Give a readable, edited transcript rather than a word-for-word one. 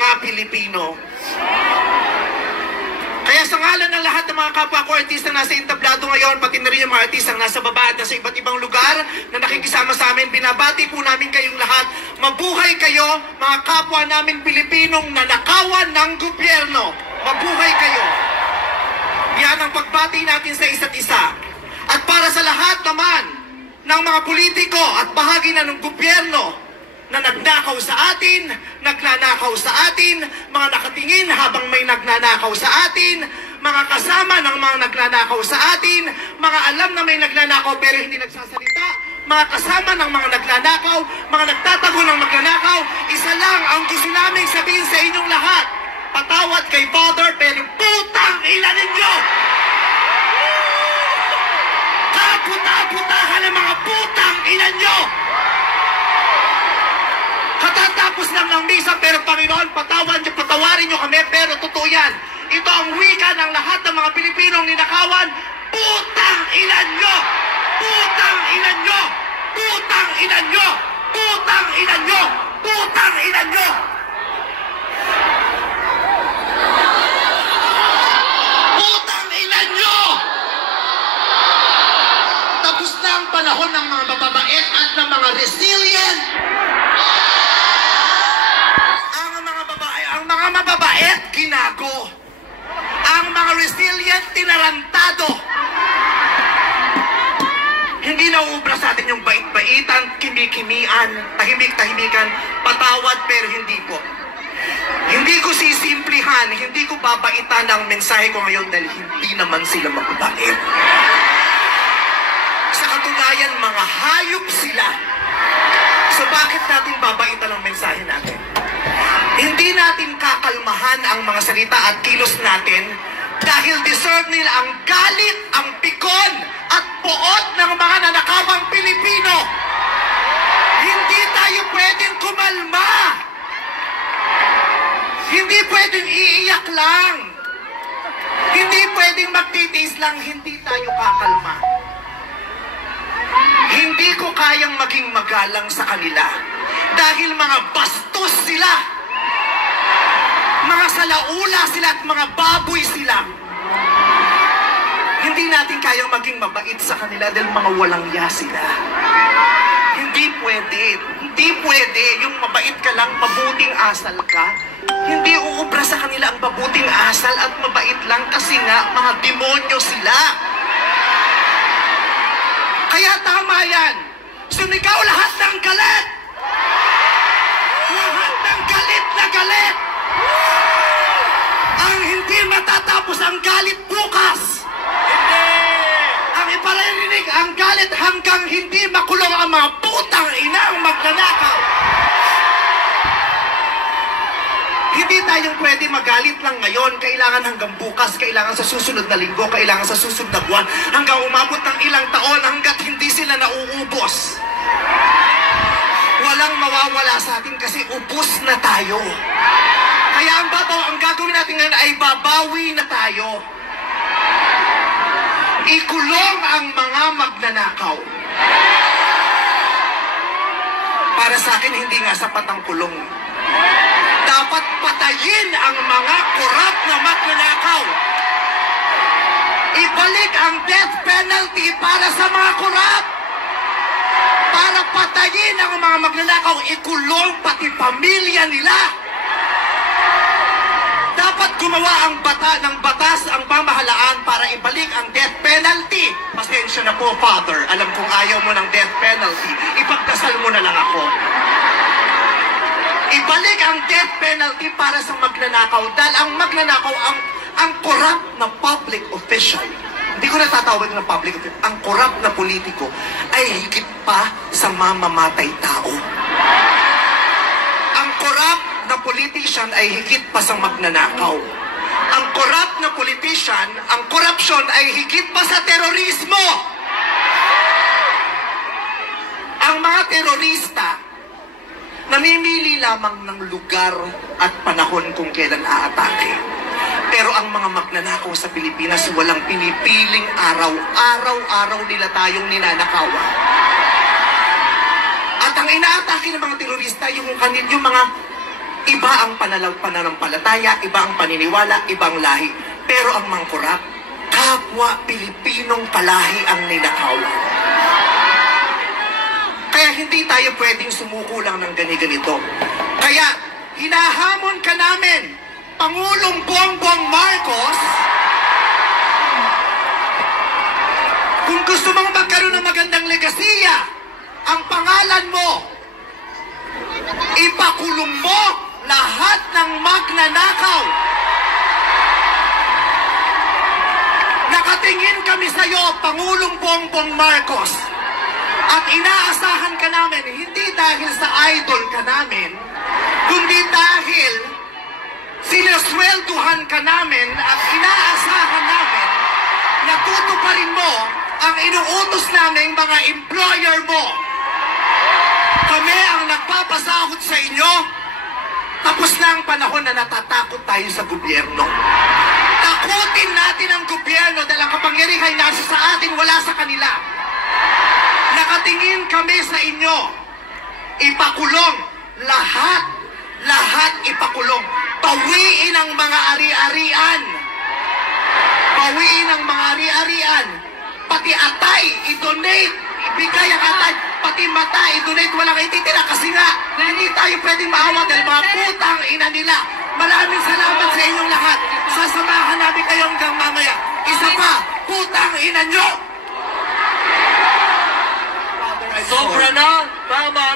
mga Pilipino. Kaya sa ngalan ng lahat ng mga kapwa ko artistang nasa entablado ngayon, pati na rin yung mga artistang nasa baba at nasa iba't ibang lugar na nakikisama sa amin, binabati po namin kayong lahat. Mabuhay kayo, mga kapwa namin Pilipinong nanakawan ng gobyerno. Mabuhay kayo. Yan ang pagbati natin sa isa't isa. At para sa lahat naman ng mga politiko at bahagi na ng gobyerno na nagnakaw sa atin, nagnanakaw sa atin, mga nakatingin habang may nagnanakaw sa atin, mga kasama ng mga nagnanakaw sa atin, mga alam na may nagnanakaw pero hindi nagsasalita, mga kasama ng mga nagnanakaw, mga nagtatago ng magnanakaw, isa lang ang gusto namin sabihin sa inyong lahat. Patawad kay Father, pero putang ina ninyo! Kaputa-putahan ng mga putang ina nyo! Katatapos lang ng misa, pero Panginoon, patawarin nyo kami, pero totoo yan. Ito ang wika ng lahat ng mga Pilipinong ninakawan. Putang ina nyo! Putang ina nyo! Putang ina nyo! Putang ina nyo! Putang ina nyo! Putang ina nyo! Tapos na ang panahon ng mga mababait at ng mga resilient. Ang mga mababait, ginago. Ang mga resilient, tinarantado. Hindi nauubra sa atin yung bait-baitan, kimikimian, tahimik-tahimikan, patawad pero hindi po. Hindi ko sisimplihan, hindi ko babaitan ang mensahe ko ngayon dahil hindi naman sila mababait. Sa katunayan, mga hayop sila. So bakit natin babaitan ang mensahe natin? Hindi natin kakalmahan ang mga salita at kilos natin dahil deserve nila ang galit, ang pikon at puot ng mga nanakawang Pilipino. Hindi tayo pwedeng kumalma. Hindi pwedeng iiyak lang. Hindi pwedeng magtitiis lang, hindi tayo kakalma. Hindi ko kayang maging magalang sa kanila dahil mga bastos sila. Mga salaula sila at mga baboy sila. Hindi natin kayang maging mabait sa kanila dahil mga walang ya sila. Hindi pwede. Hindi pwede. Yung mabait ka lang, mabuting asal ka. Hindi uubra sa kanila ang mabuting asal at mabait lang kasi nga mga demonyo sila. Kaya tama yan. Sumigaw lahat ng galit. Lahat ng galit na galit. Ang hindi matatapos ang galit bukas. Ang iparirinig ang galit hanggang hindi makulong ang mga putang inang magnanakaw. Hindi tayong pwede magalit lang ngayon. Kailangan hanggang bukas, kailangan sa susunod na linggo, kailangan sa susunod na buwan, hanggang umabot ng ilang taon hanggat hindi sila nauubos. Walang mawawala sa atin kasi ubos na tayo. Kaya ang gagawin natin ngayon ay babawi na tayo. Ikulong ang mga magnanakaw. Para sa akin, hindi nga sapat ang kulong. Dapat patayin ang mga korap na magnanakaw. Ibalik ang death penalty para sa mga korap. Para patayin ang mga magnanakaw, ikulong pati pamilya nila. Dapat gumawa ang batas, ang pamahalaan para ibalik ang death penalty. Pasensya na po, Father. Alam kong ayaw mo ng death penalty. Ipagdasal mo na lang ako. Ibalik ang death penalty para sa magnanakaw. Dahil ang magnanakaw, ang corrupt na public official, hindi ko natatawag na public official, ang corrupt na politiko ay higit pa sa mamamatay tao. Ang corrupt na politician ay higit pa sa magnanakaw. Ang corrupt na politician, ang corruption ay higit pa sa terorismo. Ang mga terorista, namimili lamang ng lugar at panahon kung kailan aatake. Pero ang mga magnanakaw sa Pilipinas, walang pinipiling araw. Araw-araw nila tayong ninanakawan. At ang inaatake ng mga terorista, yung mga Iba ang pananampalataya, iba ang paniniwala, ibang lahi. Pero ang mangkurap, kapwa Pilipinong palahi ang ninakaw. Kaya hindi tayo pwedeng sumuko lang ng ganito. Kaya hinahamon ka namin, Pangulong Bongbong Marcos, kung gusto mong magkaroon ng magandang legasiya, ang pangalan mo, ipakulong mo lahat ng magnanakaw. Nakatingin kami sa iyo, Pangulong Bongbong Marcos, at inaasahan ka namin, hindi dahil sa idol ka namin, kundi dahil sinaswelduhan ka namin at inaasahan namin na tutuparin mo ang inuutos naming mga employer mo. Kami ang nagpapasahod sa inyo. Tapos na ang panahon na natatakot tayo sa gobyerno. Takutin natin ang gobyerno dahil ang kapangyarihan nasa sa atin, wala sa kanila. Nakatingin kami sa inyo. Ipakulong lahat ipakulong. Bawiin ang mga ari-arian. Bawiin ang mga ari-arian. Pati atay, i-donate. Ibigay ang atay. Pati mata, i-donate. Walang ititira kasi nga, hindi tayo pwedeng maawa dahil mga putang ina nila. Maraming salamat sa inyong lahat. Sasamahan namin kayo hanggang mamaya. Isa pa, putang ina nyo! Sobra na! Tama!